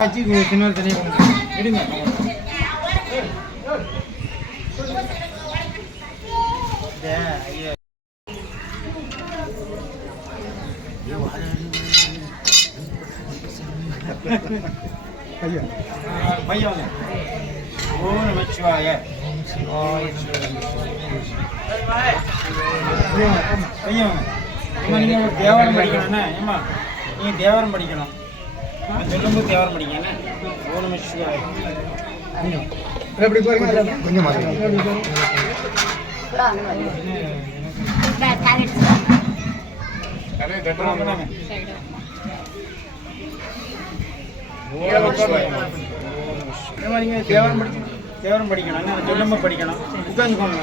சின்ன தனியாக எடுங்க. ஐயா பையன் ஓம் நமச்சிவாய. பையன் நீங்கள் தேவாரம் படிக்கணும்ண்ணா. ஏம்மா நீங்கள் தேவாரம் படிக்கணும். சொல்லும்போது தேவாரம் படிக்கண்ணே. ஓம் நமச்சிவாய. எப்படி போறீங்க? கொஞ்சம் தேவரம் படிக்கணும். சொல்லும்போது படிக்கணும். உட்காந்துக்கோங்க.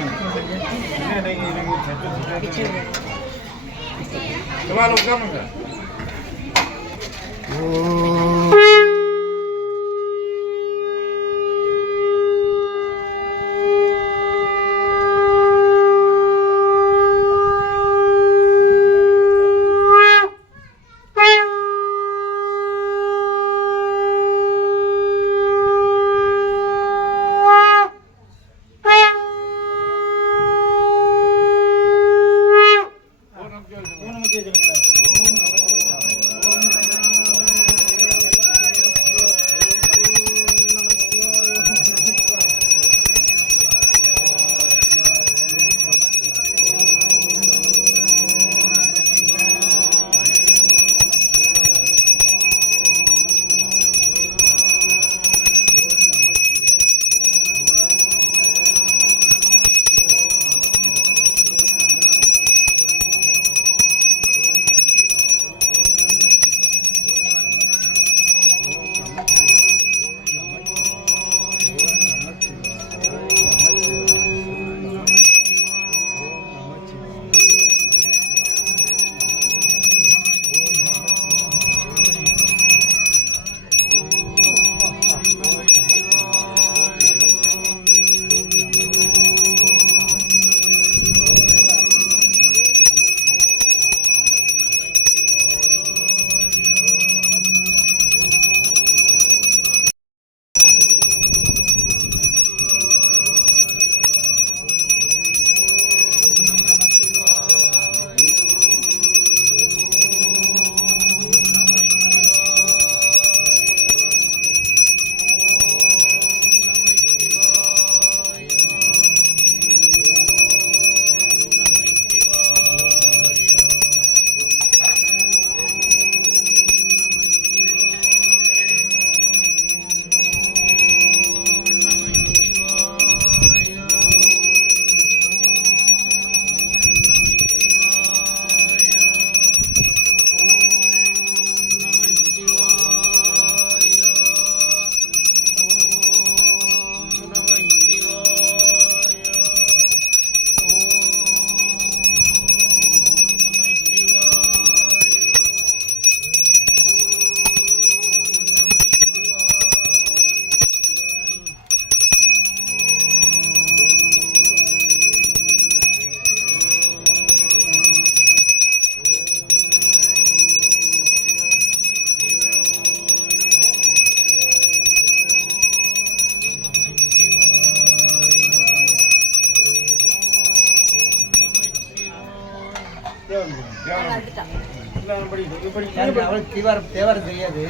தேவாரம் தெரியாது,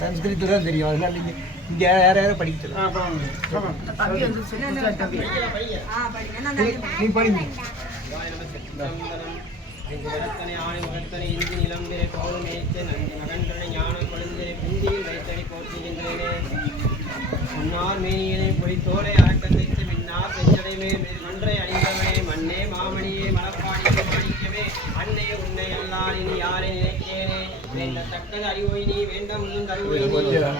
சன்ஸ்கிருத் தான் தெரியும். அதனால நீங்க இங்க யார யாரும் படிக்க நீ படிங்க. பொறித்தோலை அரக்கத்தைத்து மின்னார் செஞ்சடைமே மன்றை அணிந்தவனே மண்ணே மாமணியே மலப்பாடியே மாணிக்கவே அன்னை உன்னை அல்லால் இனி யாரை நினைக்கிறேனே வேண்டத்தக்கது அறிவோய் நீ வேண்டம் தருவோய்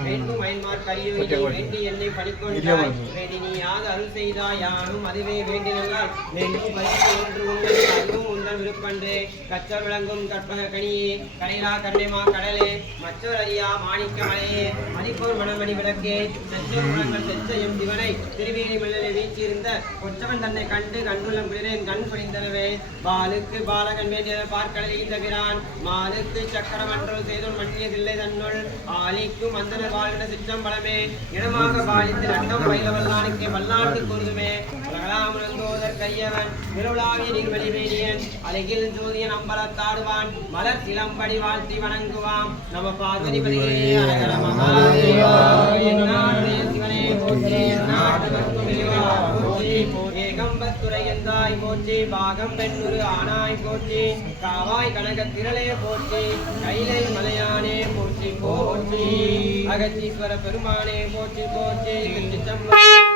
வேண்டும் அயன்மார்க்கு அறியோய் நீ வேண்டி என்னை படிக்கொண்டாய் வேண்டி நீ யாது அருள் செய்தாய் யானும் அதுவே வேண்டினால் வேண்டும் பரிசு ஒன்று உங்கள் அறிவும் உங்கள் விருப்பன்றே கச்சர் விளங்கும் கற்பக கனியே கடைரா கண்ணைமா கடலே மற்றொரு அறியா மாணிக்க மலையே மதிப்போர் மணமணி விளக்கே செச்சோர் குணங்கள் செச்ச எம் சிவனை திருவேணி மல்லலை வீச்சிருந்த கொற்றவன் தன்னை கண்டு கண்டுள்ளம் பிறன் கண் புரிந்தனவே பாலுக்கு பாலகன் வேண்டிய பார்க்கடலை இந்த பிரான் மாலுக்கு சக்கரம் அன்றோ செய்தோன் மன்னியதில்லை தன்னுள் ஆலிக்கும் அந்தனர் வாழ்கிற சிற்றம்பலமே இடமாக பாலித்து நட்டம் பயிலவல்லானுக்கு வல்லாண்டு கூறுதுமே உலகலாமலந்தோதர் கையவன் திருவிழாவிய நீர்வழிவேணியன் அழகில் ஜோதியன் அம்பலத்தாடுவான் மலர் சிலம்படி வாழ்த்தி வணங்குவாம் நம பார்வதிபதியே அழகர மகாதேவா என்னாருடைய சிவனே போற்றி நாட்டவர்க்கும் இறைவா போற்றி ஏகம்பத்துரை எந்தாய் போற்றி பாகம் பெண்ணுரு ஆனாய் போற்றி காவாய் கனக திரளே போற்றி கைலை மலையானே போற்றி போற்றி அகத்தீஸ்வர பெருமானே போற்றி போற்றி திருச்சிற்றம்பலம்.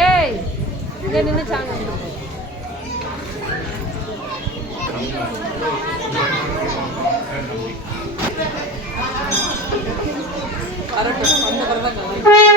ஏய் இங்க நின்னு சாங்க கரெக்ட் அந்த பரவாயில்லை.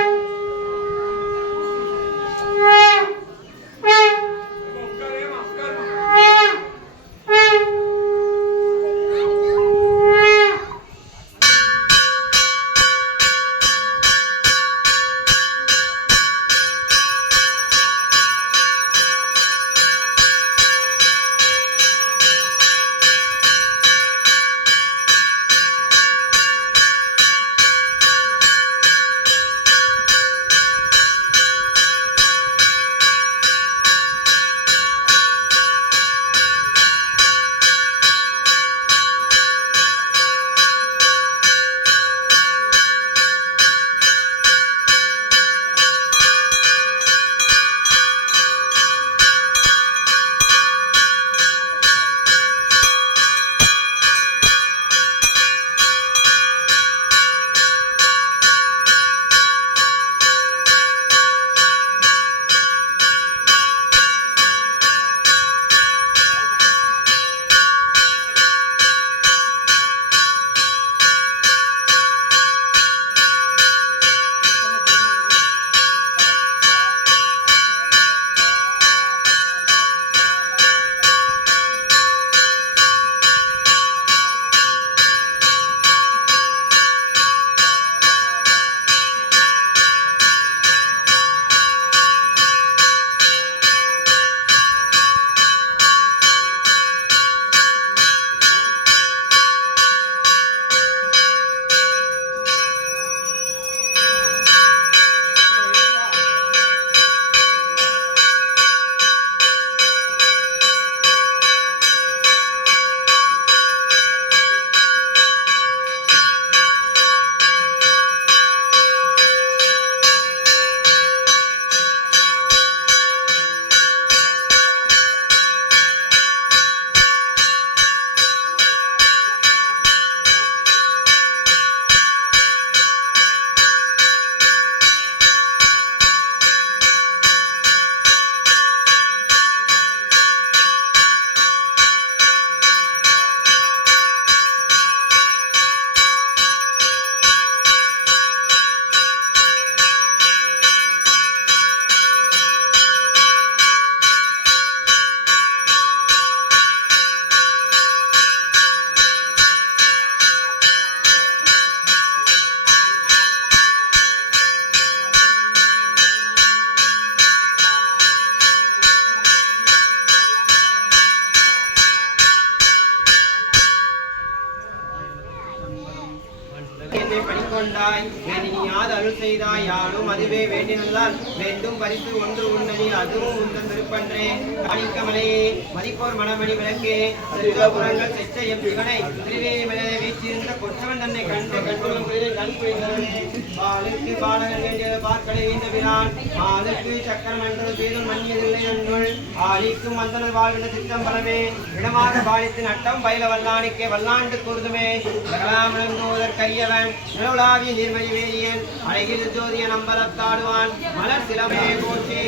என்னை பணிக்கொண்டாய் வேண்டினியாது அருள் செய்தாய் யானும் அதுவே வேண்டினால் வேண்டும் பரிசு ஒன்று உண்டனி அதுவும் உந்தன் விருப்பன்றே காணிக்கமலையே மதிப்போர் மணமணி விளக்கே திருப்புறங்கள் செச்ச எம் சிவனை திருவேணி மலையை வீச்சிருந்த கொற்றவன் தன்னை கண்டு கண்டுள்ள கண் குளிக்கிறனே பாலுக்கு பாலகன் வேண்டிய பார்க்கலை வீண்டவினான் மாலுக்கு சக்கரம் என்றது பேரும் மன்னியதில்லை என்னுள் ஆலிக்கும் வந்தனர் வாழ்கின்ற சித்தம் பலமே இடமாக பாலித்தின் அட்டம் பயில வல்லானுக்கே வல்லாண்டு கூறுதுமே சகலாமுழங்கோதற் கரியவன் நிலவுலாவிய நீர்மணி வேதியன் அழகில் ஜோதிய நம்பலத்தாடுவான் மலர் சிலமே போற்றி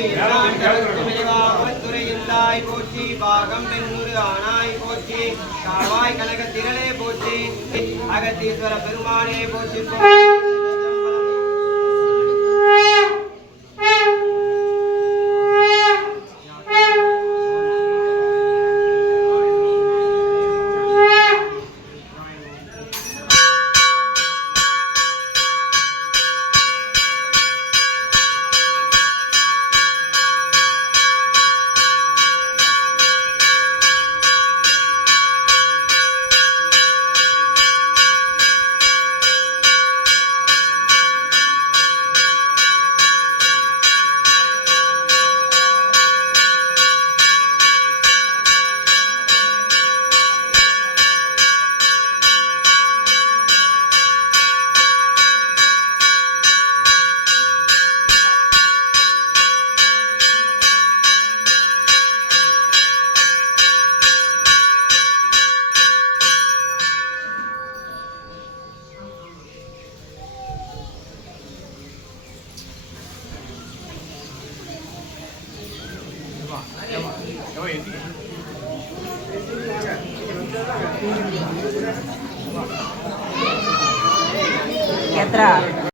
துறையில்லாய் போற்றி பாகம் பெண்ணூறு ஆனாய் போற்றி காவாய் கனக திரளே போற்றி அகத்தீஸ்வர பெருமானே போற்றி எத்தனை